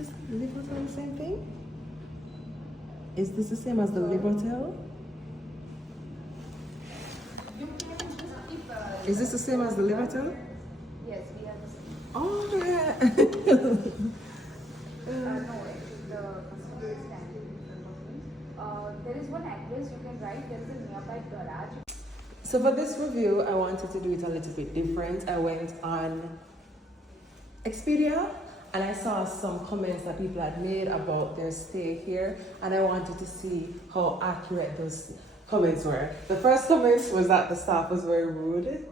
Is Liv Hotel the same thing? Is this the same as the Liv Hotel? Is this the same as the Liv Hotel? Yes, we have the same. Oh, yeah. No, the customer is standing in front of me. There is one address you can write. There is a nearby garage. So for this review, I wanted to do it a little bit different. I went on Expedia and I saw some comments that people had made about their stay here, and I wanted to see how accurate those comments were. The first comment was that the staff was very rude.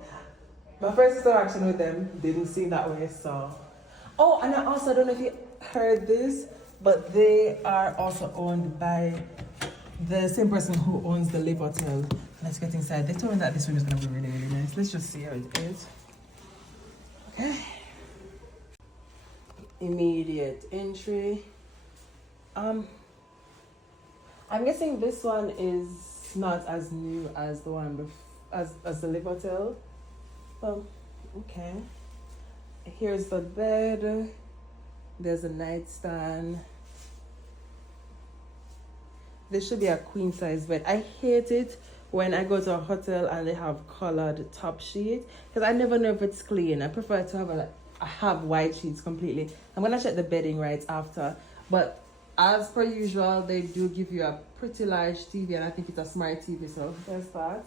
My first interaction with them didn't seem that way, so. Oh, and I also don't know if you heard this, but they are also owned by the same person who owns the Liv Hotel. Let's get inside. They told me that this room is gonna be really, really nice. Let's just see how it is. Okay. Immediate entry. I'm guessing this one is not as new as the one as the Liv Hotel. Okay. Here's the bed. There's a nightstand. This should be a queen size bed. I hate it when I go to a hotel and they have colored top sheet because I never know if it's clean. I prefer to have white sheets completely. I'm gonna check the bedding right after, but as per usual, they do give you a pretty large TV, and I think it's a smart TV, so there's that.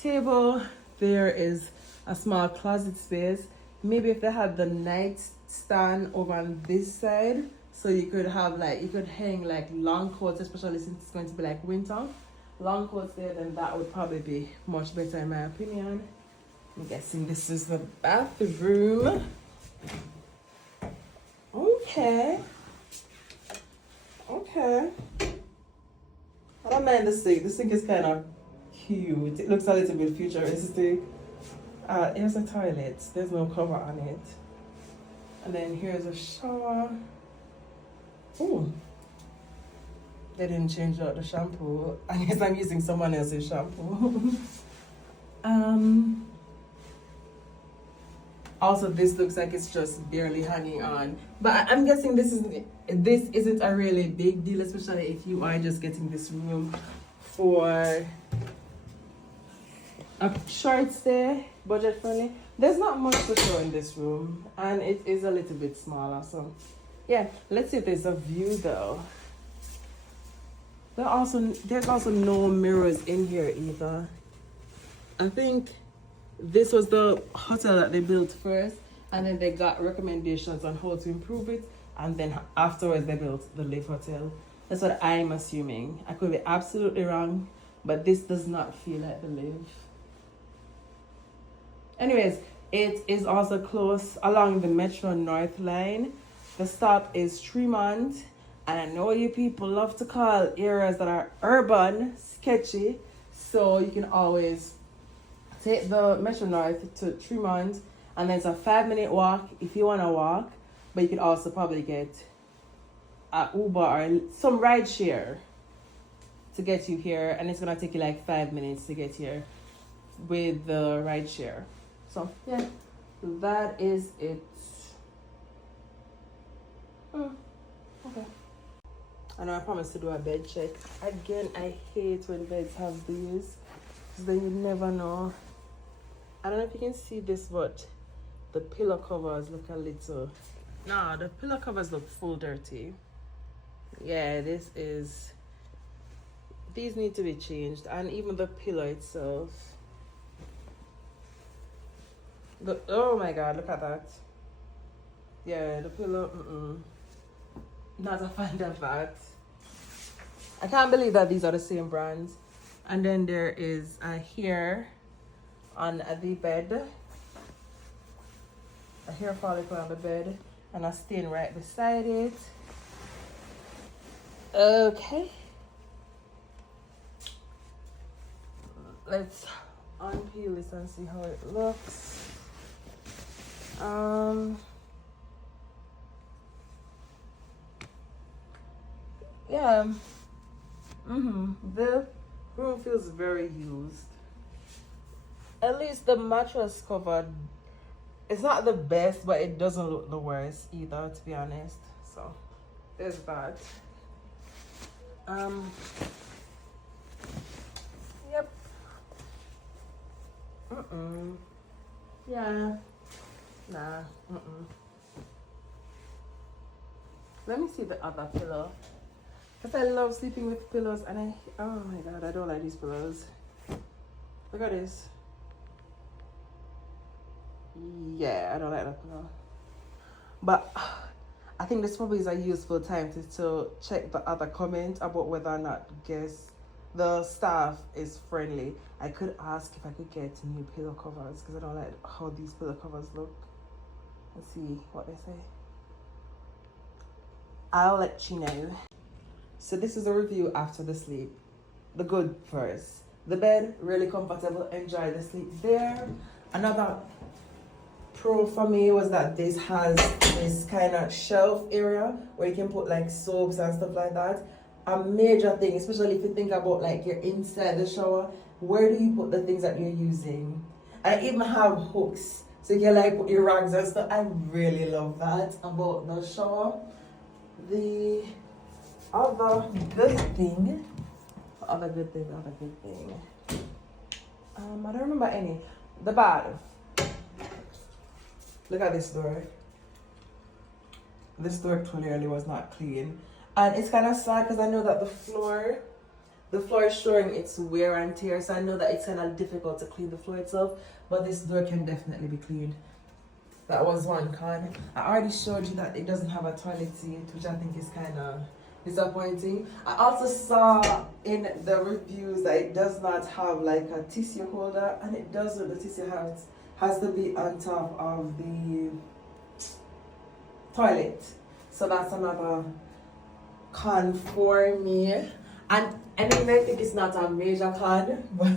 Table, there is a small closet space. Maybe if they had the nightstand over on this side, so you could have you could hang long coats, especially since it's going to be winter. Long coats there, then that would probably be much better in my opinion. I'm guessing this is the bathroom. Okay. I don't mind the sink. The sink is kind of cute. It looks a little bit futuristic. Here's a toilet. There's no cover on it. And then here's a shower. Oh, they didn't change out the shampoo. I guess I'm using someone else's shampoo. Also, this looks like it's just barely hanging on. But I'm guessing this isn't a really big deal, especially if you are just getting this room for a short stay, budget friendly. There's not much to show in this room, and it is a little bit smaller. So, yeah, let's see if there's a view though. There's also no mirrors in here either. I think this was the hotel that they built first, and then they got recommendations on how to improve it, and then afterwards they built the Liv Hotel. That's what I'm assuming. I could be absolutely wrong, but this does not feel like the Liv. Anyways, it is also close along the Metro North line. The stop is Tremont, and I know you people love to call areas that are urban sketchy, so you can always take the Metro North to Tremont, and then it's a 5-minute walk if you want to walk, but you can also probably get an Uber or some ride share to get you here, and it's going to take you 5 minutes to get here with the ride share. So, yeah, that is it. Okay. I know I promised to do a bed check. Again, I hate when beds have these, because then you never know. I don't know if you can see this, but the pillow covers look a little... No, the pillow covers look full dirty. Yeah, these need to be changed, and even the pillow itself. Oh my god, look at that. Yeah, the pillow, not a fan of that. I can't believe that these are the same brands. And then there is a hair on the bed, a hair follicle on the bed, and a stain right beside it. Okay, let's unpeel this and see how it looks. Yeah, the room feels very used. At least the mattress cover, it's not the best, but it doesn't look the worst either, to be honest. So there's that. Yep. Yeah. Nah. Let me see the other pillow. Because I love sleeping with pillows and oh my god, I don't like these pillows. Look at this. Yeah, I don't like that pillow. But I think this probably is a useful time to check the other comment about whether or not the staff is friendly. I could ask if I could get new pillow covers because I don't like how these pillow covers look. Let's see what they say. I'll let you know. So this is a review after the sleep. The good first. The bed, really comfortable. Enjoy the sleep there. Another pro for me was that this has this kind of shelf area where you can put like soaps and stuff like that. A major thing, especially if you think about like you're inside the shower, where do you put the things that you're using? I even have hooks so you can like put your rags and stuff. I really love that about the shower. The other good thing, I don't remember any. The bath. Look at this door. This door clearly was not clean. And it's kind of sad because I know that the floor is showing its wear and tear. So I know that it's kind of difficult to clean the floor itself. But this door can definitely be cleaned. That was one con. I already showed you that it doesn't have a toilet seat, which I think is kind of disappointing. I also saw in the reviews that it does not have like a tissue holder, and it doesn't. The tissue has to be on top of the toilet. So that's another con for me. And I mean, I think it's not a major con, but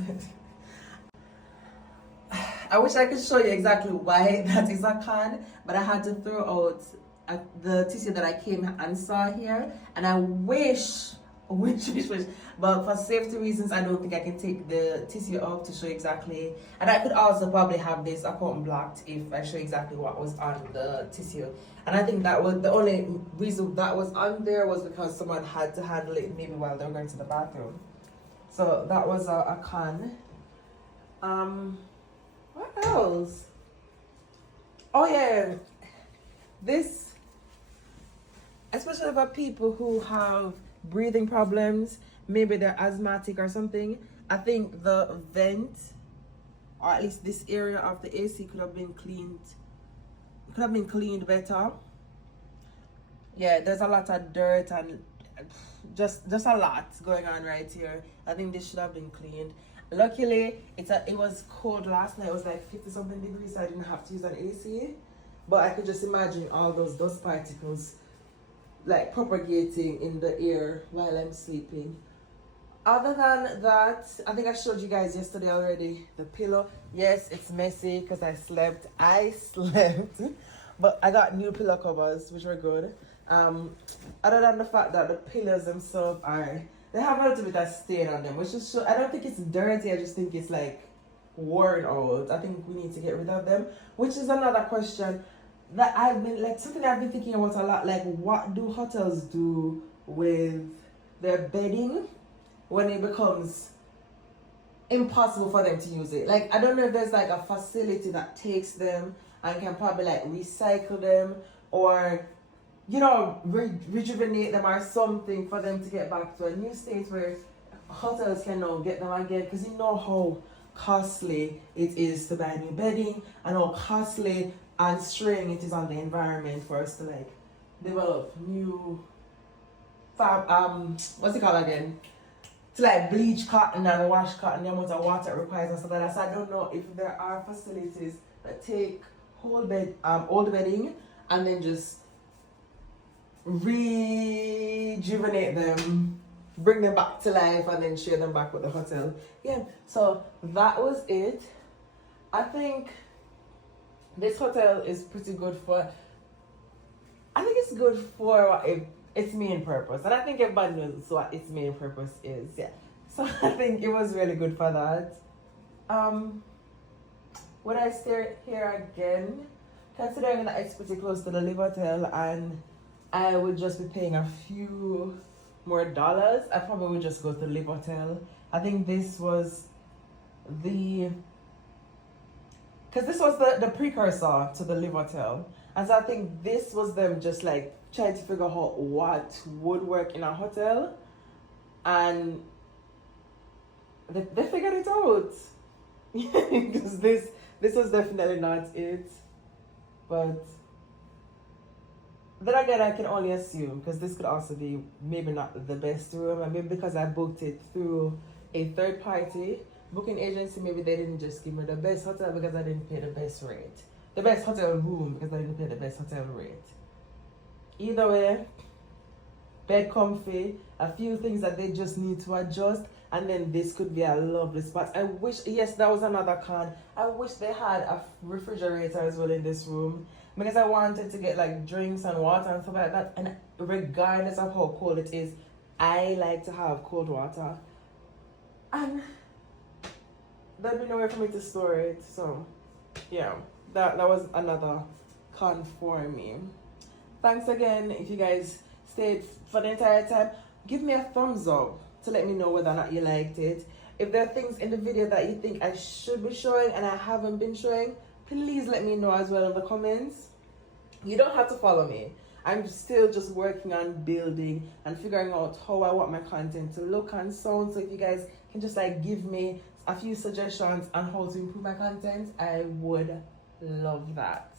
I wish I could show you exactly why that is a con, but I had to throw out the tissue that I came and saw here, and I wish, but for safety reasons, I don't think I can take the tissue out to show exactly. And I could also probably have this account blocked if I show exactly what was on the tissue. And I think that was the only reason that was on there was because someone had to handle it maybe while they were going to the bathroom. So that was a con. What else? Oh yeah, this, especially for people who have breathing problems, maybe they're asthmatic or something, I think the vent, or at least this area of the AC could have been cleaned better. Yeah, there's a lot of dirt and just a lot going on right here. I think this should have been cleaned. Luckily, it was cold last night. It was like 50 something degrees, so I didn't have to use an AC. But I could just imagine all those dust particles like propagating in the air while I'm sleeping. Other than that, I think I showed you guys yesterday already. The pillow, yes, it's messy because I slept, but I got new pillow covers, which were good. Other than the fact that the pillows themselves they have a little bit of stain on them, which is I don't think it's dirty, I just think it's like worn out. I think we need to get rid of them, which is another question that something I've been thinking about a lot. Like, what do hotels do with their bedding when it becomes impossible for them to use it? Like, I don't know if there's like a facility that takes them and can probably like recycle them, or rejuvenate them or something for them to get back to a new state where hotels can now get them again, because you know how costly it is to buy new bedding and how costly and strain it is on the environment for us to like develop new what's it called again? To like bleach cotton and wash cotton, the amount of water it requires and stuff like that. So I don't know if there are facilities that take old bedding and then just rejuvenate them, bring them back to life, and then share them back with the hotel. Yeah, so that was it. I think this hotel is pretty good it's good for its main purpose, and I think everybody knows what its main purpose is. Yeah, so I think it was really good for that. Would I stay here again, considering that it's pretty close to the Liv Hotel and I would just be paying a few more dollars. I probably would just go to Liv Hotel. I think this was because this was the precursor to the Liv Hotel. And so I think this was them just like trying to figure out what would work in a hotel. And they figured it out. Because this was definitely not it. But then again, I can only assume, because this could also be maybe not the best room, and maybe because I booked it through a third party booking agency, maybe they didn't just give me the best hotel because I didn't pay the best rate. The best hotel room because I didn't pay the best hotel rate. Either way, bed comfy, a few things that they just need to adjust, and then this could be a lovely spot. I wish, yes, that was another con. I wish they had a refrigerator as well in this room, because I wanted to get like drinks and water and stuff like that. And regardless of how cold it is, I like to have cold water. And there'd be nowhere for me to store it. So yeah, that was another con for me. Thanks again. If you guys stayed for the entire time, give me a thumbs up to let me know whether or not you liked it. If there are things in the video that you think I should be showing and I haven't been showing, please let me know as well in the comments. You don't have to follow me. I'm still just working on building and figuring out how I want my content to look and sound. So if you guys can just like give me a few suggestions on how to improve my content, I would love that.